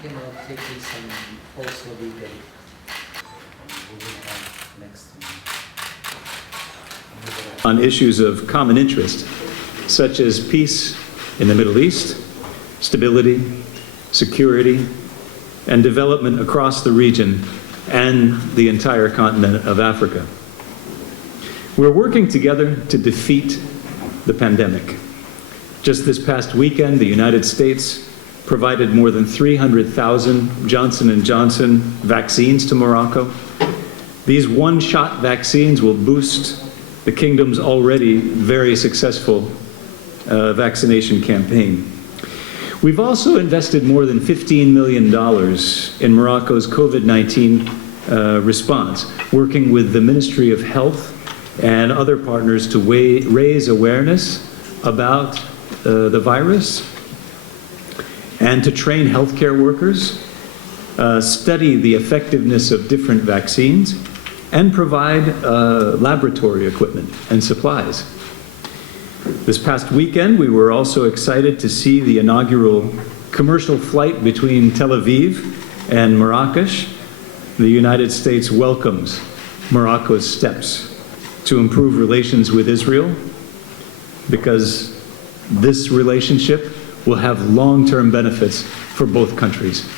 thinking of taking some also legal. Next. On issues of common interest, such as peace in the Middle East, stability, security, and development across the region and the entire continent of Africa. We're working together to defeat the pandemic. Just this past weekend, the United States provided more than 300,000 Johnson & Johnson vaccines to Morocco. These one-shot vaccines will boost the kingdom's already very successful vaccination campaign. We've also invested more than $15 million in Morocco's COVID-19 response, working with the Ministry of Health and other partners to raise awareness about the virus and to train healthcare workers, study the effectiveness of different vaccines, and provide laboratory equipment and supplies. This past weekend, we were also excited to see the inaugural commercial flight between Tel Aviv and Marrakesh. The United States welcomes Morocco's steps to improve relations with Israel, because this relationship will have long-term benefits for both countries.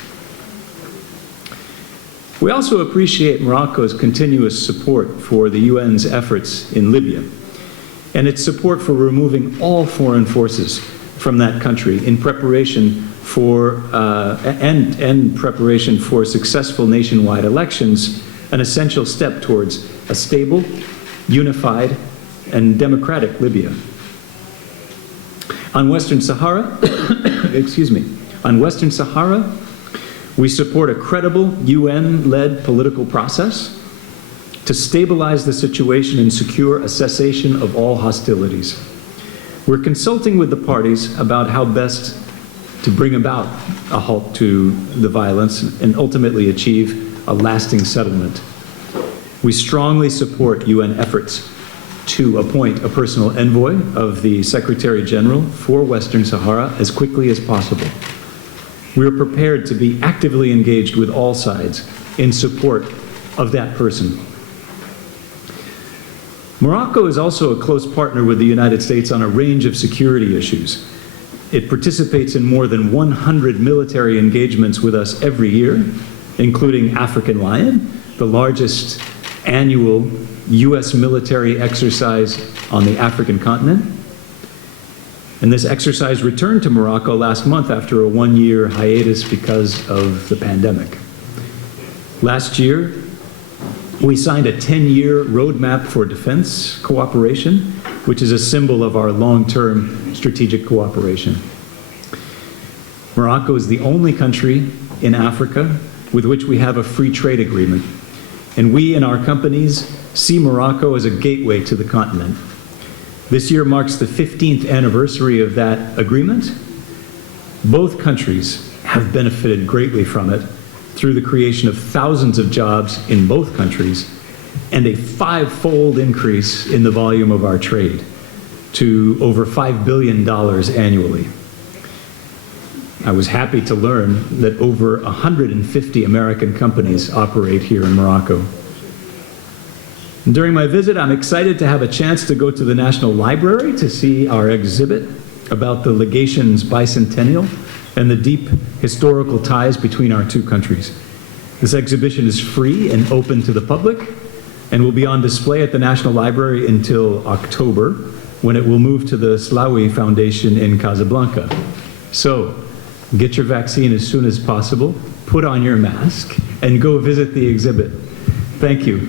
We also appreciate Morocco's continuous support for the UN's efforts in Libya and its support for removing all foreign forces from that country in preparation for preparation for successful nationwide elections, an essential step towards a stable, unified, and democratic Libya. On Western Sahara, on Western Sahara, we support a credible UN-led political process to stabilize the situation and secure a cessation of all hostilities. We're consulting with the parties about how best to bring about a halt to the violence and ultimately achieve a lasting settlement. We strongly support UN efforts to appoint a personal envoy of the Secretary General for Western Sahara as quickly as possible. We are prepared to be actively engaged with all sides in support of that person. Morocco is also a close partner with the United States on a range of security issues. It participates in more than 100 military engagements with us every year, including African Lion, the largest annual US military exercise on the African continent. And this exercise returned to Morocco last month after a one-year hiatus because of the pandemic. Last year, we signed a 10-year roadmap for defense cooperation, which is a symbol of our long-term strategic cooperation. Morocco is the only country in Africa with which we have a free trade agreement, and we and our companies see Morocco as a gateway to the continent. This year marks the 15th anniversary of that agreement. Both countries have benefited greatly from it through the creation of thousands of jobs in both countries and a five-fold increase in the volume of our trade to over $5 billion annually. I was happy to learn that over 150 American companies operate here in Morocco. During my visit, I'm excited to have a chance to go to the National Library to see our exhibit about the legation's bicentennial and the deep historical ties between our two countries. This exhibition is free and open to the public and will be on display at the National Library until October, when it will move to the Slawi Foundation in Casablanca. So, get your vaccine as soon as possible, put on your mask, and go visit the exhibit. Thank you.